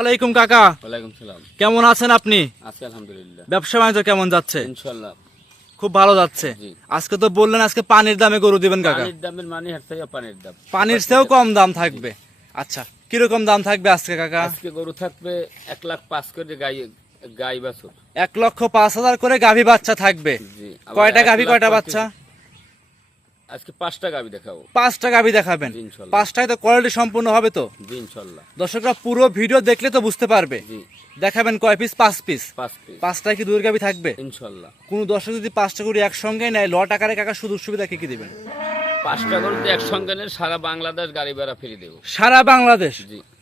আলাইকুম কাকা। ওয়ালাইকুম সালাম। কেমন আছেন আপনি? আছি আলহামদুলিল্লাহ। ব্যবসা বাণিজ্য কেমন যাচ্ছে? ইনশাল্লাহ খুব ভালো যাচ্ছে। আজকে তো বললেন আজকে পানির দামে গরু দিবেন কাকা। পানির দামের মানে হচ্ছে পানির দাম। পানির চেয়েও কম দাম থাকবে। আচ্ছা কীরকম দাম থাকবে আজকে কাকা? আজকে গরু থাকবে এক লাখ পাঁচ করে গাই গাই বাছুর। এক লক্ষ পাঁচ হাজার করে গাভী বাচ্চা থাকবে। কয়টা গাভী কয়টা বাচ্চা? আজকে পাঁচটা গাভী দেখাবো। পাঁচটা গাভী দেখাবেন। পাঁচটায় তো কোয়ালিটি সম্পূর্ণ হবে তো? ইনশাল্লাহ। দর্শকরা পুরো ভিডিও দেখলে তো বুঝতে পারবে। দেখাবেন কয় পিস পাঁচ পিস পাঁচ পিস পাঁচটায় কি দুধের গাভী থাকবে? ইনশাল্লাহ। কোন দর্শক যদি পাঁচটা করে একসঙ্গে নেয় ল টাকারে কাকা সুযোগ সুবিধা কি কি দিবেন? পাঁচটা তো একসঙ্গে নিয়ে সারা বাংলাদেশ গাড়ি ভাড়া ফ্রি দেবো। সারা বাংলাদেশ?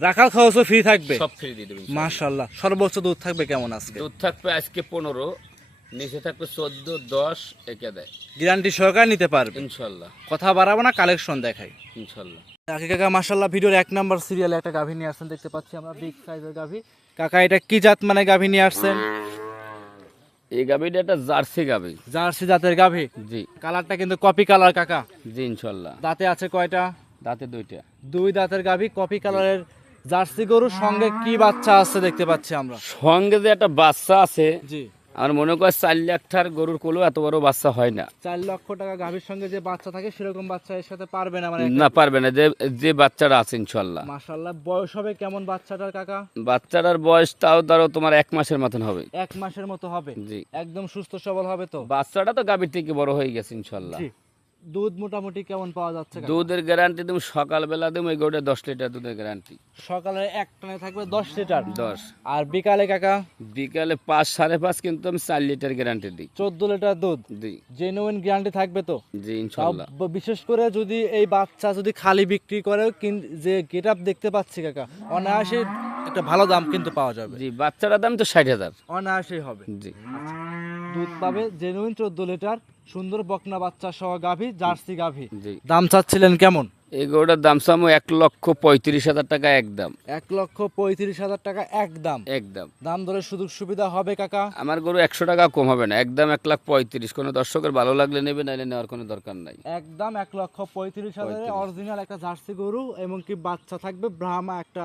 রাখাল খরচও ফ্রি থাকবে? সব ফ্রি দিয়ে দেবো। মাশাল্লাহ। সর্বোচ্চ দুধ থাকবে কেমন আজকে? দুধ থাকবে আজকে পনেরো নিচে থাকবে চোদ্দ দশ একে দেয়। গ্যারান্টি সহকারে নিতে পারবে। ইনশাল্লাহ। কথা বাড়াবো না কালেকশন দেখাই। ইনশাল্লাহ। কাকি কাকা মাশাল্লাহ ভিডিওর এক নাম্বার সিরিয়ালে একটা গাভী নিয়ে আসছেন দেখতে পাচ্ছি আমরা বিগ সাইজের গাভী। কাকা এটা কি জাত মানে গাভী নিয়ে আসছেন? এই গাভীটা একটা জার্সি গাভী। জার্সি জাতের গাভী? জি। কালারটা কিন্তু কপি কালার কাকা। জি ইনশাল্লাহ। দাঁতে আছে কয়টা? দাঁতে দুইটা। দুই দাঁতের গাভী কপি কালারের জার্সি গরুর। সঙ্গে কি বাচ্চা আছে দেখতে পাচ্ছি আমরা। সঙ্গে যে একটা বাচ্চা আছে জি। আমার মনে কর চার লাখটার গরুর কোলো এত বড় বাচ্চা হয় না। চার লক্ষ টাকা গাভীর সঙ্গে যে বাচ্চা থাকে সেরকম বাচ্চা এর সাথে পারবে না মানে না পারবে না। যে যে বাচ্চাটা আছে ইনশাল্লাহ। মাশাল্লাহ বয়স হবে কেমন বাচ্চাটার কাকা? বাচ্চাটার বয়স তাও ধরো তোমার এক মাসের মতন হবে। এক মাসের মতো হবে? জি। একদম সুস্থ সবল হবে তো? বাচ্চাটা তো গাভীর থেকে বড় হয়ে গেছে ইনশাল্লাহ। জি। দুধ মোটামুটি কেমন পাওয়া যাচ্ছে দুধের গ্যারান্টি তুমি সকালবেলা তুমি এই গরুটা দশ লিটার দুধের গ্যারান্টি সকালে এক টানে থাকবে দশ লিটার দশ। আর বিকালে কাকা? বিকালে পাঁচ সাড়ে পাঁচ কিন্তু আমি চার লিটার গ্যারান্টি দিই। চোদ্দ লিটার দুধ? দিই। জেনুইন গ্যারান্টি থাকবে তো? জি ইনশাল্লাহ বিশেষ করে যদি এই বাচ্চা যদি খালি বিক্রি করে যে গেট দেখতে পাচ্ছি কাকা অনায়াসে একটা ভালো দাম কিন্তু পাওয়া যাবে। জি বাচ্চাটার দাম তো ষাট হাজার। অনায়াসেই হবে। জি। দুধ পাবে জেনুইন চোদ্দ লিটার সুন্দর বকনা বাচ্চা সহ গাভী জার্সি গাভী। দাম চাচ্ছিলেন কেমন? এই গরুটার দাম সামু এক লক্ষ পঁয়ত্রিশ হাজার টাকা একদম এক লক্ষ পঁয়ত্রিশ হাজার টাকা একদম একদম দাম। ধরে সুযোগ সুবিধা হবে কাকা? আমার গরু একশো টাকা কম হবে না একদম এক লাখ পঁয়ত্রিশ। কোনো দর্শকের ভালো লাগলে নেবে নাইলে নেওয়ার কোনো দরকার নাই। একদম এক লক্ষ পঁয়ত্রিশ হাজারে অরিজিনাল একটা জার্সি গরু এবং কি বাচ্চা থাকবে ব্রাহ্মা একটা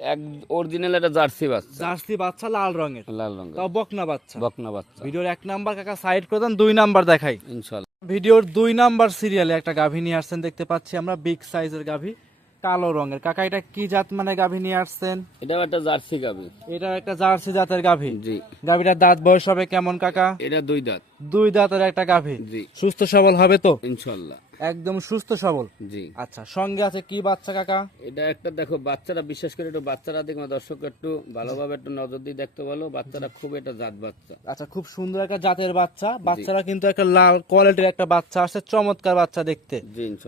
এক অরিজিনাল একটা জার্সি বাচ্চা। জার্সি বাচ্চা লাল রঙের। লাল রঙের। তাও বকনা বাচ্চা। বকনা বাচ্চা। ভিডিওর এক নাম্বার কাকা সাইড করে দেন দুই নাম্বার দেখাই। ইনশাল্লাহ। ভিডিওর দুই নাম্বার সিরিয়ালে একটা গাভী নিয়ে আসছেন দেখতে পাচ্ছি আমরা বিগ সাইজের গাভী কালো রঙের। কাকা এটা কি জাত মানে গাভী নিয়ে আসছেন? এটাও একটা জার্সি গাবি এটা একটা জার্সি জাতের গাভী। জি। গাভীটার দাঁত বয়স হবে কেমন কাকা? এটা দুই দাঁত। দুই দাঁতের একটা গাভী। জি। সুস্থ সবল হবে তো? ইনশাল্লাহ। একদম সুস্থ সবল। জি। আচ্ছা সঙ্গে আছে কি বাচ্চা কাকা? এটা একটা দেখো বাচ্চারা বিশেষ করে একটু বাচ্চারা দেখবে দর্শক একটু ভালোভাবে একটু নজর দিয়ে দেখতে বলো বাচ্চারা খুব একটা জাত বাচ্চা। আচ্ছা খুব সুন্দর একটা জাতের বাচ্চা। বাচ্চারা কিন্তু একটা লাল কোয়ালিটির একটা বাচ্চা আসছে চমৎকার বাচ্চা দেখতে।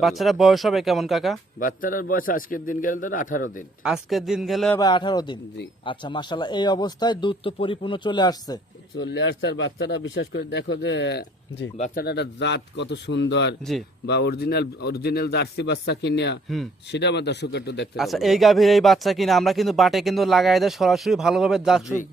বাচ্চারা বয়স হবে কেমন কাকা? বাচ্চারার বয়স আজকের দিন গেলে ধরো আঠারো দিন। আজকের দিন গেলে হবে আঠারো দিন। জি। আচ্ছা মাসাল্লাহ এই অবস্থায় দুধ তো পরিপূর্ণ চলে আসছে। চলে আসছে আর বাচ্চারা বিশেষ করে দেখো যে বাচ্চাটা একটা জাত কত সুন্দর বা অরিজিনাল অরিজিনাল জার্সি বাচ্চা সেটা আমার দর্শক একটু দেখতে আচ্ছা এই গাভীর এই বাচ্চা কিনা আমরা কিন্তু বাটে কিন্তু লাগাই দেয় সরাসরি ভালোভাবে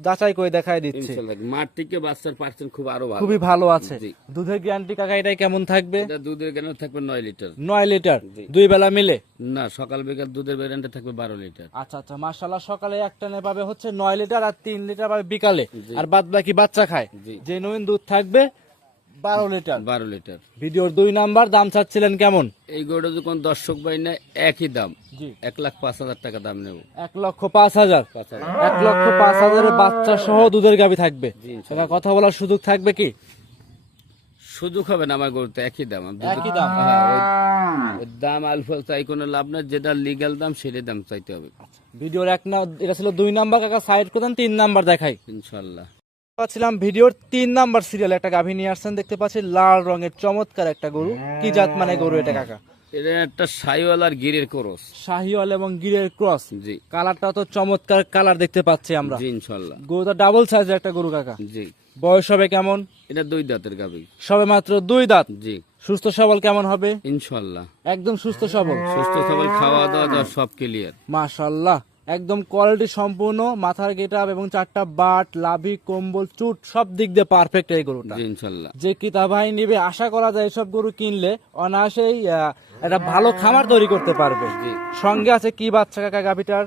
যাচাই করে দেখাই দিচ্ছি। ইনশাল্লাহ মাঠ থেকে বাচ্চার পার্সেন্ট খুব আরও ভালো। খুবই ভালো আছে। দুধের গ্যারান্টি কাকা কেমন থাকবে? এটা দুধের কেন থাকবে নয় লিটার। লিটার? দুই বেলা মিলে? না সকাল বিকাল দুধের ব্যারেন্টে থাকবে বারো লিটার। আচ্ছা আচ্ছা মার্শাল্লাহ সকালে একটা নে পাবে হচ্ছে নয় লিটার আর তিন লিটার পাবে বিকালে। আর বাদ বাকি বাচ্চা খায়। জি। জেনুইন দুধ থাকবে বারো লিটার। বারো লিটার। ভিডিওর দুই নাম্বার দাম চাচ্ছিলেন কেমন? এই গরুটা যখন দর্শক বাই না একই দাম। এক লাখ পাঁচ হাজার টাকা দাম নেব। এক লক্ষ পাঁচ হাজার। এক লক্ষ পাঁচ হাজারের বাচ্চা সহ দুধের গাবি থাকবে। কাকা, কথা বলার সুযোগ থাকবে কি? সুযোগ হবে না আমার গরুতে একই দাম। একই দাম। হ্যাঁ, দাম আলফাল চাই কোনো লাভ না যেটা লিগ্যাল দাম সেটাই দাম চাইতে হবে। ভিডিওর এক না এটা ছিল দুই নাম্বার কাকা সাইড করতেন তিন নাম্বার দেখাই। ইনশাল্লাহ। পাচ্ছিলাম ভিডিওর তিন নাম্বার সিরিয়াল একটা গাভী নিয়ে আসছেন দেখতে পাচ্ছি লাল রঙের চমৎকার একটা গরু। কি জাত মানে গরু এটা কাকা? এটা একটা সাইওয়াল আর গিরের করস। শাহিওয়াল এবং গিরের ক্রস। জি। কালারটা তো চমৎকার কালার দেখতে পাচ্ছি আমরা। জি ইনশাল্লাহ। গরুটা ডাবল সাইজের একটা গরু কাকা। জি। বয়স হবে কেমন? এটা দুই দাঁতের সবে মাত্র দুই দাঁত। জি। সুস্থ সবল কেমন হবে? ইনশাল্লাহ। একদম সুস্থ সবল। সুস্থ সবল খাওয়া দাওয়া দাওয়া সব ক্লিয়ার একদম কোয়ালিটি সম্পূর্ণ মাথার গেটআপ এবং চারটা বাট লাভি কম্বল চুট সব দিক দিয়ে পারফেক্ট এই গরুটা। ইনশাল্লাহ। যে কিতা ভাই নিবে আশা করা যায় এসব গরু কিনলে অনায়াসেই একটা ভালো খামার তৈরি করতে পারবে। সঙ্গে আছে কি বাচ্চা কাকা গাভিটার?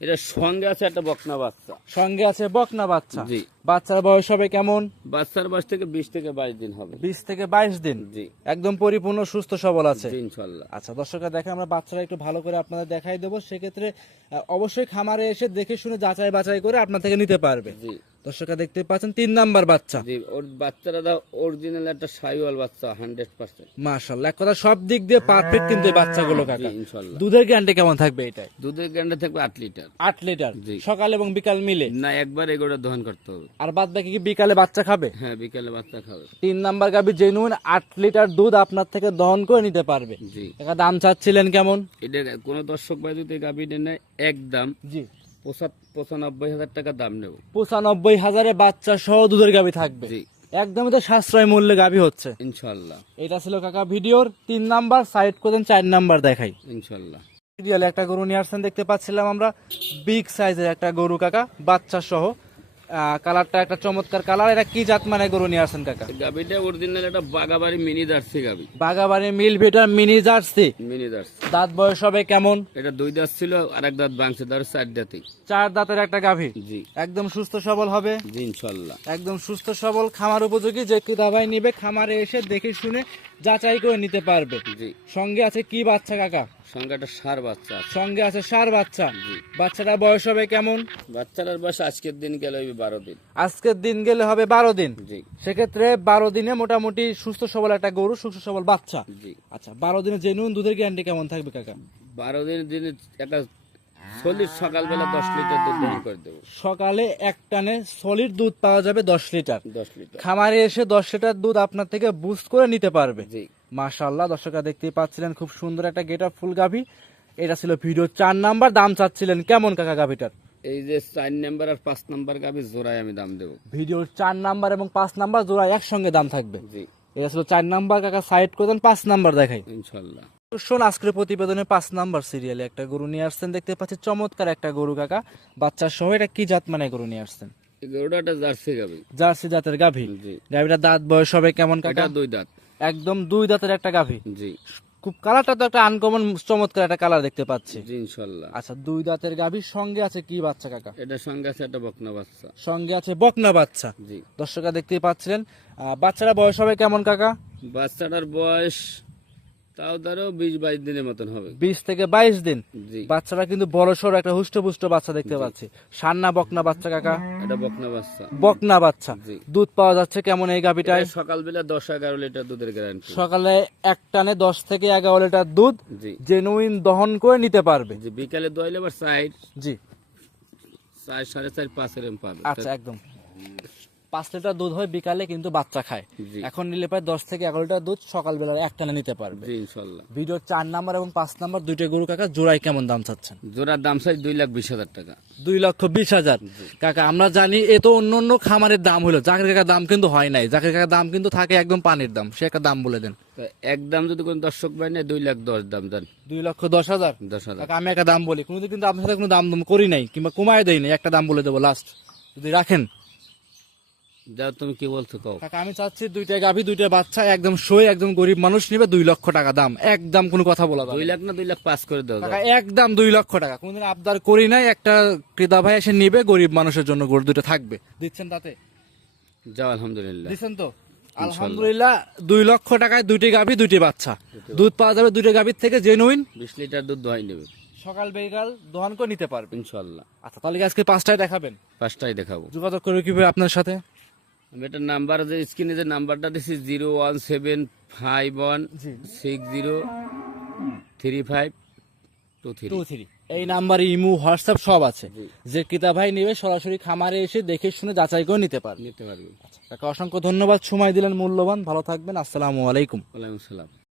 এটার সঙ্গে আছে একটা বকনা বাচ্চা। সঙ্গে আছে বকনা বাচ্চা। জি। বাচ্চার বয়স হবে কেমন? বাচ্চার বয়স থেকে বিশ থেকে বাইশ দিন হবে। বিশ থেকে বাইশ দিন? জি। একদম পরিপূর্ণ সুস্থ সবল আছে? ইনশাল্লাহ। আচ্ছা দর্শকরা দেখে আমরা বাচ্চারা একটু ভালো করে আপনাদের দেখাই দেবো। সেক্ষেত্রে অবশ্যই খামারে এসে দেখে শুনে যাচাই বাছাই করে আপনার থেকে নিতে পারবে। জি। দর্শকরা দেখতে পাচ্ছেন তিন নাম্বার বাচ্চা। জি ওর বাচ্চারা দাও অরিজিনাল একটা সাইওয়াল বাচ্চা হান্ড্রেড পার্সেন্ট। মাশাল্লাহ এক কথা সব দিক দিয়ে পারফেক্ট কিন্তু এই বাচ্চাগুলো কাকা। ইনশাল্লাহ দুধের গ্যারান্টি কেমন থাকবে এটাই? দুধের গ্যান্ডে থাকবে আট লিটার। আট লিটার? জি। সকাল এবং বিকাল মিলে? না একবার এগুলো দহন করতে হবে। আর বাদ বাকি কি বিকালে বাচ্চা খাবে? হ্যাঁ বিকালে বাচ্চা খাবে। তিন নাম্বার গাবি জেনুইন আট লিটার দুধ আপনার থেকে দহন করে নিতে পারবে। জি। একা দাম চাচ্ছিলেন কেমন? এটা কোনো দর্শক ভাই যদি গাভি নেয় একদম জি। পঁচানব্বই হাজার টাকা দাম নেব। পঁচানব্বই হাজারে বাচ্চা সহ দুধের গাভি থাকবে। একদমই তো সাশ্রয় মূল্যে গাভি হচ্ছে। ইনশাল্লাহ। এটা ছিল কাকা ভিডিওর তিন নাম্বার সাইড করেন চার নাম্বার দেখাই। ইনশাল্লাহ। একটা গরু নিয়ে আসছেন দেখতে পাচ্ছিলাম আমরা। বিগ সাইজের একটা গরু কাকা বাচ্চা সহ। কালারটা একটা চমৎকার কালার এটা কি জাত মানে গরু নিয়ে আসছেন কাকা? গাভিটা অরিজিনাল একটা বাগাবাড়ি মিনি জার্সি গাভি। বাগাবাড়ি মিল ভিটার মিনি জার্সি। Mini Jersey. দাঁত বয়স হবে কেমন? এটা দুই দাঁত ছিল আর এক দাঁত বাংছে ধর চার দাঁতেই। চার দাঁতের একটা গাভী। জি। একদম সুস্থ সবল হবে। জি ইনশাল্লাহ। একদম সুস্থ সবল খামার উপযোগী যে কেউ দাবাই নিবে খামারে এসে দেখে শুনে যাচাই করে নিতে পারবে। জি। সঙ্গে আছে কি বাচ্চা কাকা? সঙ্গে একটা সার বাচ্চা সঙ্গে আছে সার বাচ্চা। জি। বাচ্চাটা বয়স হবে কেমন? বাচ্চাটার বয়স আজকের দিন গেল ওই বারো দিন। আজকের দিন গেলে হবে বারো দিন। জি। সেক্ষেত্রে বারো দিনে মোটামুটি সুস্থ সবল একটা গরু সুস্থ সবল বাচ্চা। জি। আচ্ছা বারো দিনে জেনুইন দুধের গ্যারান্টি কেমন থাকবে কাকা? বারো দিন দিনে একটা চল্লিশ সকালবেলা দশ লিটার দুধ দহন করে দেবো। সকালে এক টানে সলিড দুধ পাওয়া যাবে দশ লিটার দশ লিটার খামারে এসে দশ লিটার দুধ আপনার থেকে বুস্ট করে নিতে পারবে। জি। মাশাল্লাহ দর্শকরা দেখতেই পাচ্ছিলেন খুব সুন্দর একটা গেট আপ ফুল গাভি। এটা ছিল ভিডিও চার নাম্বার দাম চাচ্ছিলেন কেমন কাকা গাভিটার? এই যে চার নাম্বার আর পাঁচ নাম্বার গাভি জোড়ায় আমি দাম দেবো। ভিডিওর চার নাম্বার এবং পাঁচ নাম্বার জোড়া একসঙ্গে দাম থাকবে। জি। এটা ছিল চার নাম্বার কাকা সাইড করে দেন পাঁচ নাম্বার দেখাই। ইনশাল্লাহ শোন আজকের প্রতিবেদনে পাঁচ নাম্বার সিরিয়ালে একটা গরু নিয়ে আসছেন দেখতে পাচ্ছি চমৎকার একটা গরু কাকা। বাচ্চার সহ এটা কি জাত মানে গরু নিয়ে আসছেন? গরুটা জার্সি গাভি। জার্সি জাতের গাভী। জি। গাভীটার দাঁত বয়স হবে কেমন কাকা? দুই দাঁত। একদম দুই দাঁতের একটা গাভী। জি। খুব কালারটা তো একটা আনকমন চমৎকার একটা কালার দেখতে পাচ্ছি। জি ইনশাল্লাহ। আচ্ছা দুই দাঁতের গাভীর সঙ্গে আছে কি বাচ্চা কাকা? এটা সঙ্গে আছে একটা বকনা বাচ্চা। সঙ্গে আছে বকনা বাচ্চা। জি। দর্শকরা দেখতেই পাচ্ছিলেন। বাচ্চাটা বাচ্চারা বয়স হবে কেমন কাকা? বাচ্চাটার বয়স তাও ধরো বিশ বাইশ দিনের মতন হবে। বিশ থেকে বাইশ দিন। বাচ্চারা কিন্তু বড় সড়ো একটা হুষ্টপুষ্ট বাচ্চা দেখতে পাচ্ছি। সান্না বকনা বাচ্চা কাকা। এটা বকনা বাচ্চা। বকনা বাচ্চা। দুধ পাওয়া যাচ্ছে কেমন এই গাভিটায়? সকালবেলা দশ এগারো লিটার দুধের গ্যারান্টি সকালে এক টানে দশ থেকে এগারো লিটার দুধ জেনুইন দহন করে নিতে পারবে। বিকালে দোয়াইলে আবার চার জি। চার সাড়ে চার পাঁচ এরম পাবে। আচ্ছা একদম। পাঁচ লিটার দুধ হয় বিকালে কিন্তু বাচ্চা খায়। এখন নিলে প্রায় দশ থেকে এগারো লিটার দুধ সকালবেলা এক টানে নিতে পারবে। ভিডিওর চার নাম্বার এবং পাঁচ নাম্বার দুইটা গরু কাকা জোড়াই কেমন দাম চাচ্ছেন? জোড়ার দাম চাই দুই লাখ বিশ হাজার টাকা। দুই লক্ষ বিশ হাজার। কাকা আমরা জানি এ তো অন্য অন্য খামারের দাম হলো। জাকের কাকার দাম কিন্তু হয় নাই। জাকের কাকার দাম কিন্তু থাকে একদম পানির দাম। সে একটা দাম বলে দেন। এক দাম যদি কোন দর্শক ভাই নেয় দুই লাখ দশ দাম দেন। দুই লক্ষ দশ হাজার? দশ হাজার। আমি একটা দাম বলি। কোনোদিন কিন্তু আপনার সাথে কোনো দাম দাম করি নাই কিংবা কমায় দেই নাই। একটা দাম বলে দেবো লাস্ট যদি রাখেন। যা তুমি কি বলছো কও। কাকা আমি চাচ্ছি দুইটা গাভী দুইটা বাচ্চা একদম সই একদম গরিব মানুষ নিবে দুই লক্ষ টাকা দাম। একদম কোনো কথা বলা দুই লাখ না দুই লাখ পাস করে দাও কাকা একদম দুই লক্ষ টাকা। কোনদিন আবদার করি নাই একটা ক্রেতা ভাই এসে নিবে গরিব মানুষের জন্য গরু দুটো থাকবে। দিচ্ছেন তাতে? যাও আলহামদুলিল্লাহ। দিচ্ছেন তো? আলহামদুলিল্লাহ দুই লক্ষ টাকায় দুইটি গাভী দুইটি বাচ্চা। দুধ পাওয়া যাবে দুইটা গাভীর থেকে জেনুইন বিশ লিটার দুধ দোয়াই নেবে। সকাল বেকাল দোকান করে নিতে পারবে। ইনশাল্লাহ। আচ্ছা তাহলে আজকে পাঁচটায় দেখাবেন? পাঁচটাই দেখাবো। যোগাযোগ করবে কীভাবে আপনার সাথে? আমি একটা নাম্বার যে স্ক্রিনে যে নাম্বারটা দিছি zero one seven five one six zero three five two three. Two three. এই নাম্বারে ইমু হোয়াটসঅ্যাপ সব আছে। যে কিতা ভাই নেবে সরাসরি খামারে এসে দেখে শুনে যাচাই করে নিতে পারবে। নিতে পারবে। তাকে অসংখ্য ধন্যবাদ। সময় দিলেন মূল্যবান। ভালো থাকবেন। আসসালামু আলাইকুম। ওয়ালাইকুম সালাম